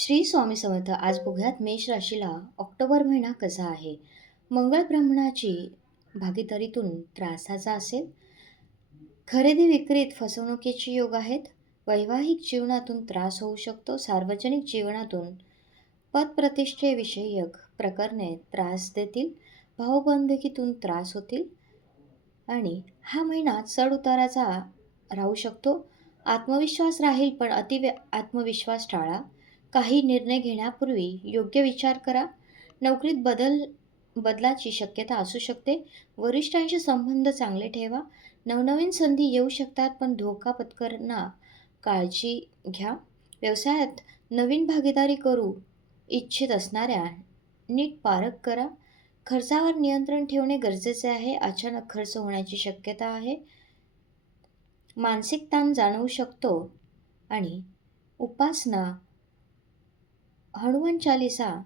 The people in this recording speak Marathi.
श्री स्वामी समर्थ. आज बघूयात मेष राशीला ऑक्टोबर महिना कसा आहे. मंगळ ब्रह्मणाची भागीदारीतून त्रासाचा असेल. खरेदी विक्रीत फसवणुकीचे योग आहेत. वैवाहिक जीवनातून त्रास होऊ शकतो. सार्वजनिक जीवनातून पदप्रतिष्ठेविषयक प्रकरणे त्रास देतील. भावबंदकीतून त्रास होतील आणि हा महिना चढ उताराचा राहू शकतो. आत्मविश्वास राहील, पण आत्मविश्वास टाळा. काही निर्णय घेण्यापूर्वी योग्य विचार करा. नोकरीत बदलाची शक्यता असू शकते. वरिष्ठांशी संबंध चांगले ठेवा. नवनवीन संधी येऊ शकतात, पण धोका पत्करना काळजी घ्या. व्यवसायात नवीन भागीदारी करू इच्छित असणाऱ्या नीट पारख करा. खर्चावर नियंत्रण ठेवणे गरजेचे आहे. अचानक खर्च होण्याची शक्यता आहे. मानसिक ताण जाणवू शकतो आणि उपासना, हनुमान चालिसा